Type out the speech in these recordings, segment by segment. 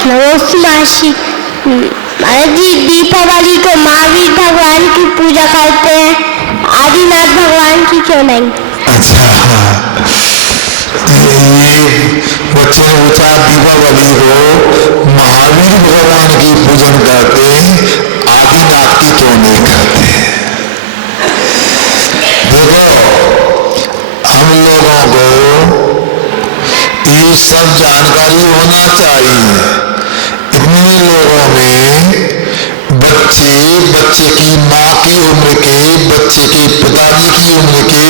नमस्ते मासी। महाराज जी दीपावली को महावीर भगवान की पूजा करते हैं, आदिनाथ भगवान की क्यों नहीं? अच्छा, ये बच्चे ने पूछा दीपावली को महावीर भगवान की पूजन करते, आदिनाथ की क्यों नहीं करते? देखो, हम लोगों को ये सब जानकारी होना चाहिए। इतने लोगों में बच्चे की माँ की उम्र के, बच्चे के पिताजी की उम्र के,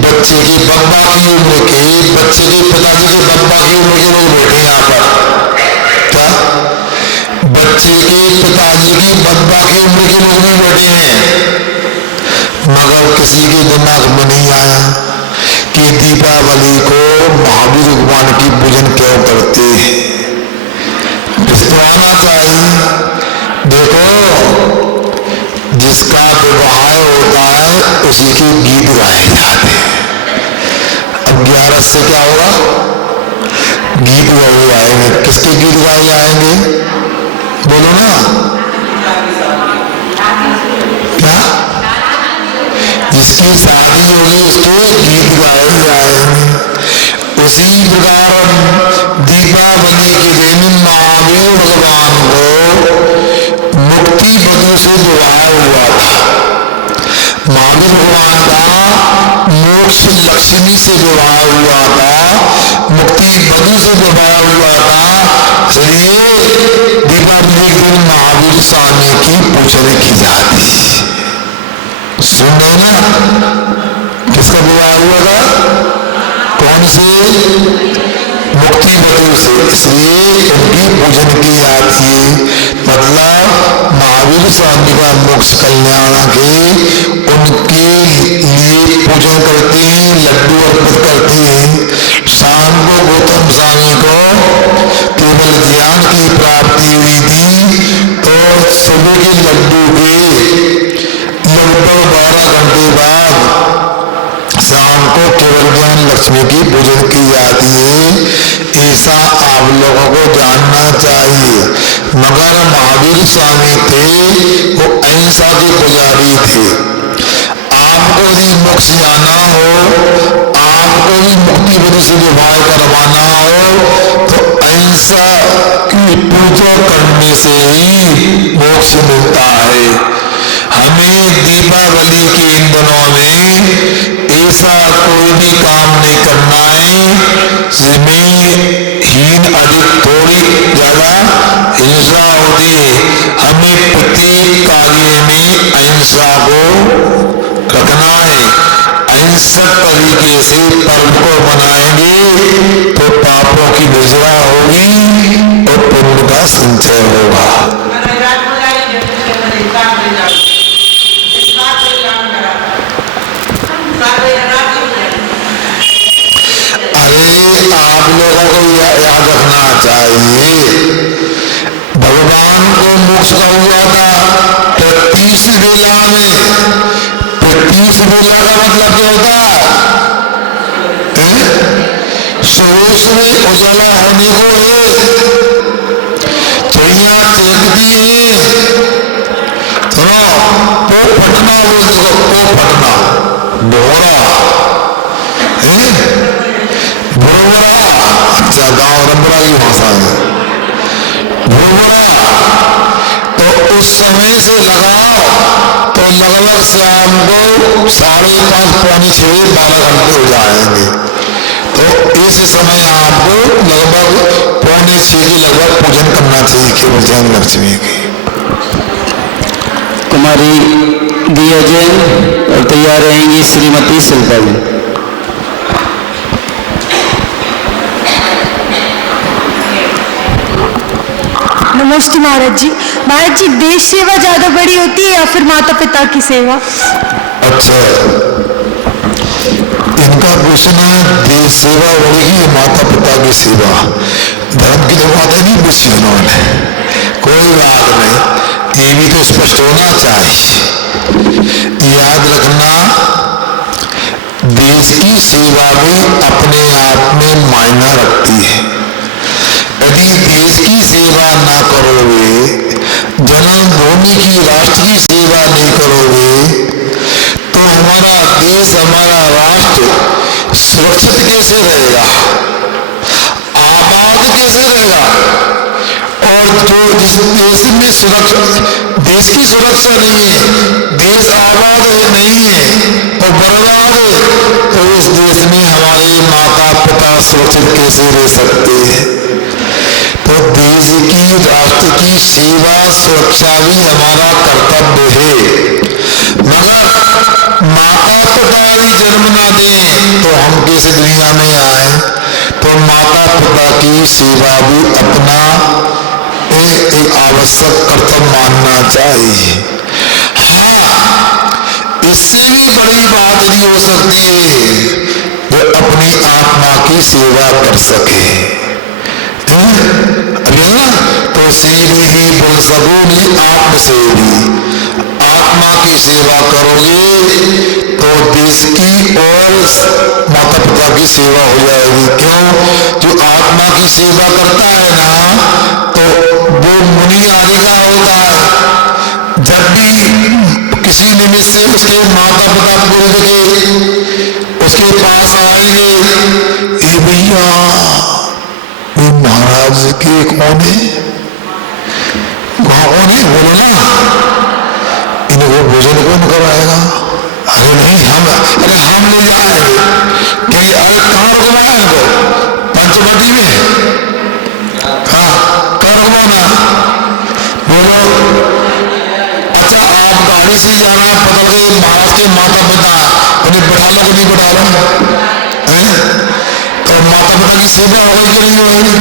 बच्चे के बब्बा की उम्र के, बच्चे के पिताजी के बब्बा की उम्र के लोग बैठे यहाँ पर। क्या बच्चे के पिताजी के बब्बा की उम्र के लोग भी बैठे हैं, मगर किसी के दिमाग में नहीं आया कि दीपावली को महावीर भगवान की पूजन क्यों करते हैं। तो आना चाहिए। देखो, जिसका विवाह होता है उसी के गीत गाए जाते हैं। अब 11 से क्या होगा? गीत गाए जाएंगे। किसके गीत गाए जाएंगे? बोलो ना। क्या? जिसकी शादी होगी उसके गीत गाए जाएंगे। उसी प्रकार दीपावली के दिन महावीर भगवान को मुक्ति बधू से विवाह हुआ था। महावीर भगवान का मोक्ष लक्ष्मी से विवाह हुआ था, मुक्ति बधू से विवाह हुआ था। इसलिए दीपावली के दिन महावीर स्वामी की पूजन की जाती। सुन रहे ना? किसका विवाह हुआ था? कौन से? मुक्ति बधू से। इसलिए उनकी पूजन की जाती है। मतलब महावीर स्वामी का मोक्ष कल्याण के उनके लिए पूजन करते हैं, लड्डू अर्पित करते हैं। शाम को गौतम स्वामी को केवल ज्ञान की प्राप्ति हुई थी, तो सुबह के लड्डू के लगभग 12 घंटे बाद शाम को केवल ज्ञान लक्ष्मी की पूजन की जाती है। ऐसा आप लोगों को जानना चाहिए। मगर महावीर स्वामी थे वो अहिंसा के पुजारी थे। आपको यदि मोक्ष जाना हो, आपको यदि मुक्ति बधू से विवाह करवाना हो, तो अहिंसा की पूजा करने से ही मोक्ष मिलता है। हमें दीपावली के इन दिनों में ऐसा कोई भी काम नहीं करना है जिसमें हीन अधिक थोड़ी ज्यादा हिंसा होती है। हमें प्रत्येक कार्य में अहिंसा को रखना है। अहिंसक तरीके से पर्व को मनाएंगे तो पापों की विजया होगी और पुण्य का संचय होगा। अरे आप लोगों को याद रखना चाहिए, भगवान को मोक्ष का हुआ था 33 बेला में। 33 बेला का मतलब क्या होता है? सुरेश में उजाला होने को है, चिड़िया चहकती है। सुनो, पो फटना बोलते हो, पो फटना, बोरा है, भुरभुरा। अच्छा, गांव रंबरा की भाषा है भुरभुरा। तो उस समय से लगाओ तो लगभग शाम को 5:30 पौने 6 12 घंटे हो जाएंगे। तो इस समय आपको लगभग पौने 6 के लगभग पूजन करना चाहिए केवल ज्ञान लक्ष्मी की। कुमारी दिया जैन और तैयार रहेंगी श्रीमती शिल्पा जी। नमस्ते महाराज जी। महाराज जी, देश सेवा ज्यादा बड़ी होती है या फिर माता पिता की सेवा? अच्छा, इनका क्वेश्चन है देश सेवा बड़ी या माता पिता की सेवा। धर्म की तो बातें नहीं पूछी उन्होंने, कोई बात नहीं, ये भी तो स्पष्ट होना चाहिए। याद रखना, देश की सेवा भी अपने आप में मायना रखती है। यदि देश की सेवा कैसे रहेगा, आबाद कैसे रहेगा? और जो जिस देश में सुरक्षा, देश की सुरक्षा नहीं है, देश आबाद है नहीं है और बर्बाद है, तो इस देश में हमारे माता पिता सुरक्षित कैसे रह सकते हैं? तो देश की, राष्ट्र की सेवा सुरक्षा भी हमारा कर्तव्य है। मगर माता पिता ही जन्म ना दें तो हम कैसे दुनिया में आए? तो माता पिता की सेवा भी अपना एक आवश्यक कर्तव्य मानना चाहिए। हाँ, इससे भी बड़ी बात नहीं हो सकती है जो अपनी आत्मा की सेवा कर सके। अरे ना, तो सेवी ही बोल सकोगी आत्म सेवी, आत्मा की सेवा करोगे तो देश की और माता पिता की सेवा हो जाएगी। क्यों? जो आत्मा की सेवा करता है ना, तो वो मुनि आदि का होता है। जब भी किसी निमित्त से उसके माता पिता पूर्व के उसके पास आएंगे, ये भैया ये महाराज के कौन है, कौन है, बोलो ना, इनको भोजन कौन कराएगा? अरे नहीं, हम ले जाएंगे। कि अरे कहाँ रुकवाए इनको? पंचवटी में। हाँ, कहाँ रुकवाना? बोलो। अच्छा, आप गाड़ी से जाना है, पकड़ के महाराज के माता पिता, उन्हें बैठा लो कि नहीं बैठा लो? तो माता पिता की सेवा हो गई कि नहीं होगी?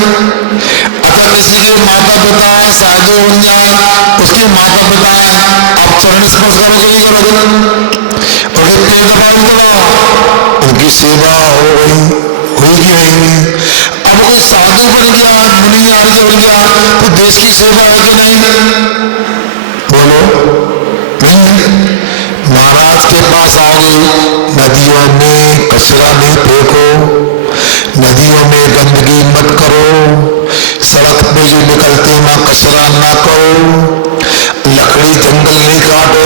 अच्छा, किसी के माता पिता साधु बन जाए, उसके माता पिता आप चरण स्पर्श करोगे नहीं करोगे? और पेट दबाओ, उनकी सेवा हो गई, होगी नहीं? अब कोई साधु बन गया, मुनि आदि बन गया, तो देश की सेवा है कि नहीं? बोलो नहीं। महाराज के पास आओगे, नदियों में कचरा नहीं फेंको, नदियों में गंदगी मत करो, सड़क पे जो निकलते वहां कचरा ना करो, लकड़ी जंगल नहीं काटो,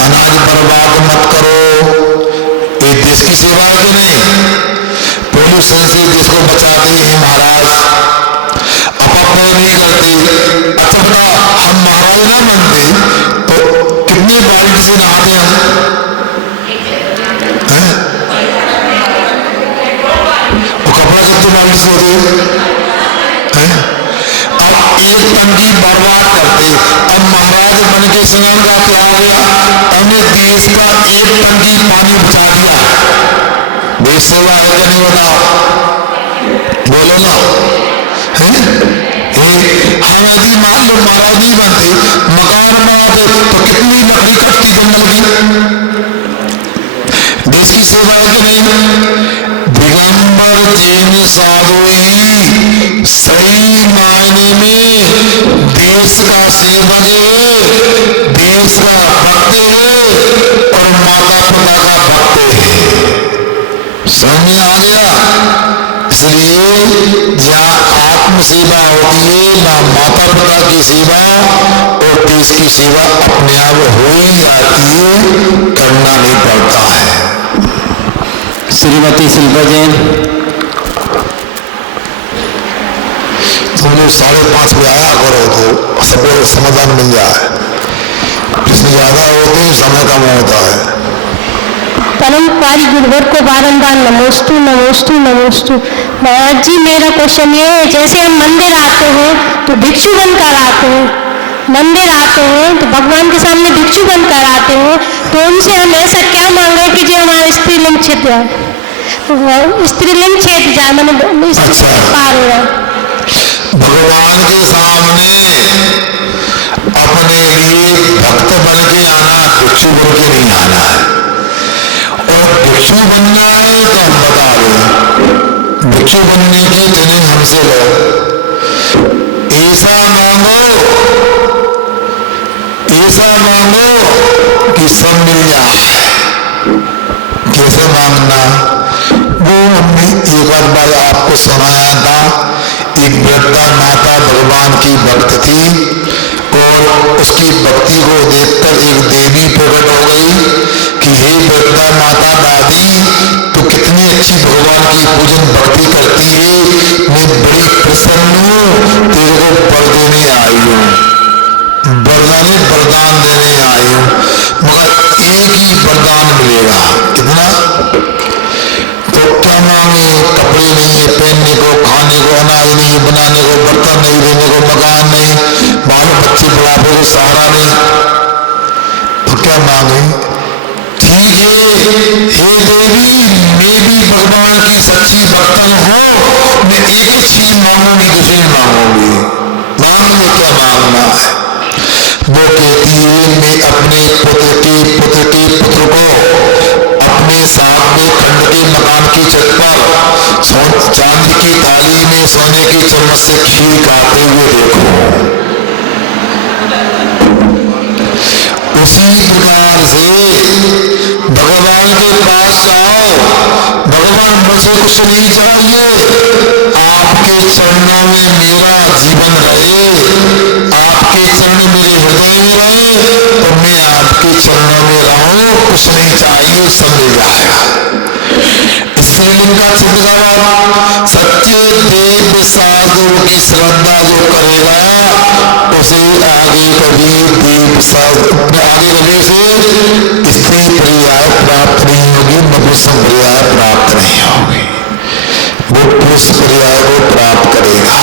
अनाज बर्बाद मत करो। ये देश की सेवा है कि नहीं? पोल्यूशन से देश को बचाते हैं महाराज, अपव्यय नहीं करते। अच्छा बता, हम महाराज ना बनते तो कितनी बाल्टी से नहाते हम? कपड़ा कितने बाल्टी से होते हैं? अब एक टंकी बर्बाद करते। अब महाराज बन के स्नान का क्या हो गया? हमने देश का एक टंकी पानी बचा दिया। देश सेवा है कि नहीं? बताओ, बोलो ना। हम यदि मान लो महाराज नहीं बनते, मकान बनाते तो कितनी लकड़ी कटती जंगल की? देश की सेवा है कि नहीं? दिगंबर जैन साधु ही सही मायने में देश का सेवक है, देश का भक्त है और माता पिता का भक्त है। समझ में आ गया? इसलिए जहाँ आत्म सेवा होती है ना माता पिता की सेवा और देश की सेवा अपने आप हो ही जाती है, करना नहीं पड़ता है। श्रीमती शिल्पा जैन। तुम लोग 5:30 बजे आया करो तो सबको समाधान मिल जाए। प्रश्न ज्यादा होते हैं, समय कम होता है। परमकारी गुरुवर को बारंबार नमोस्तु नमोस्तु नमोस्तु। महाराज जी, मेरा क्वेश्चन ये है, जैसे हम मंदिर आते हैं तो भिक्षु बनकर आते हैं, मंदिर आते हैं तो भगवान के सामने भिक्षु बनकर आते हैं, तो उनसे हम ऐसा क्या मांगे कि जो हमारा स्त्रीलिंग छिद जाए, स्त्रीलिंग छिद जाए, मैंने अच्छा, पार हो जाए। भगवान के सामने अपने लिए भक्त बन के आना, भिक्षु बन के नहीं आना है। और भिक्षु बनना है तो हम बता दें, भिक्षु बनने की ट्रेनिंग हमसे लो। ऐसा मांगो कि सब मिल जाए। कैसे मांगना? वो हमने एक बार आपको सुनाया था। एक वृद्धा माता भगवान की भक्त थी और उसकी भक्ति को देखकर एक देवी प्रकट हो गई कि हे वृद्धा माता दादी, तो कितनी अच्छी भगवान की पूजन भक्ति करती है, मैं बड़ी प्रसन्न हूँ, तेरे को वर देने आई हूँ, वरदान देने आई हूँ, मगर एक ही वरदान मिलेगा। कितना? तो क्या मांगे? कपड़े नहीं है पहनने को, खाने को अनाज नहीं, बनाने को बर्तन नहीं, रहने को मकान नहीं, बाल बच्चे बुढ़ापे को सहारा नहीं, तो क्या मांगे? ठीक है हे देवी, मैं भी भगवान की सच्ची भक्तन हूँ, मैं एक ही चीज मांगूंगी, दूसरी मांगूंगी। मांग लो क्या मांगना है। वो कहती है मैं अपने पुत्र के पुत्र को अपने साथ में खंड के मकान की छत पर चांदी की थाली में सोने की चम्मच से खीर खाते हुए देखो। उसी प्रकार से भगवान के पास जाओ, भगवान मुझे कुछ नहीं चाहिए, आपके चरणों में मेरा जीवन रहे, आपके चरण मेरे हृदय में रहे, तो मैं आपके चरणों में रहूं, कुछ नहीं चाहिए, सब मिल जाएगा। स्त्रीलिंग का चिन्ह सच्चे देव साधु की श्रद्धा जो करेगा उसे आगे कभी देव आगे कभी से स्त्री पर्याय प्राप्त नहीं होगी, नपुंसक पर्याय प्राप्त नहीं होगी, वो पुरुष पर्याय को प्राप्त करेगा।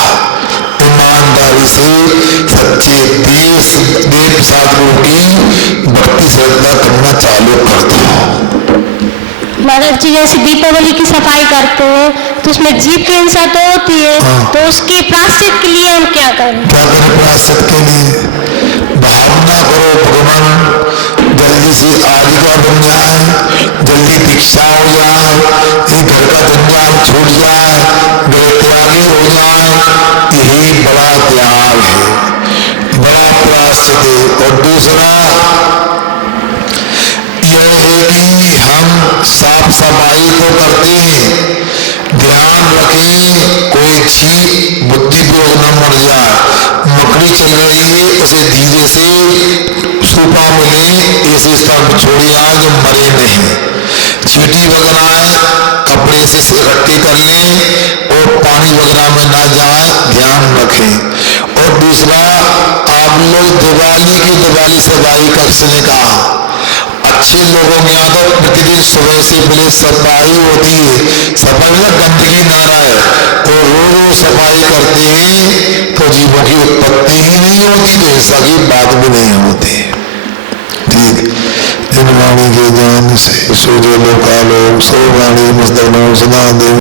ईमानदारी से सच्चे देव साधु की भक्ति श्रद्धा करना चालू कर दो। महाराज जी जैसे दीपावली की सफाई करते हैं तो उसमें जीव की हिंसा तो होती है, तो उसके प्रायश्चित के लिए हम क्या करें? क्या करें प्रायश्चित के लिए? भावना करो भगवान जल्दी से आदिका बन जाए, जल्दी दीक्षा हो जाए, ये घर का जंजाल छूट जाए, गृह त्यागी हो जाए, यही बड़ा त्याग है, बड़ा प्रायश्चित है। और दूसरा यह है कि हम साफ सफाई तो करते हैं, ध्यान रखें कोई जीव बुद्धिपूर्वक न मर जाए, मकड़ी चल रही है उसे धीरे से सूपा मिले ऐसे स्थान पर छोड़ी आए जो मरे नहीं, चींटी वगैरह आए कपड़े से इकट्ठे कर लें और पानी वगैरह में ना जाए, ध्यान रखें। और दूसरा आप लोग दिवाली सफाई करने का अच्छे लोगों में आता प्रतिदिन सुबह से पहले सफाई होती है, सफाई में गंदगी ना रहे, तो रोज सफाई करते हैं तो जीवों की उत्पत्ति ही नहीं होती, तो ऐसा की बात भी नहीं होती। ठीक दिन वाणी के ज्ञान से सूर्य लोकालोक सो वाणी मस्तक सदा देव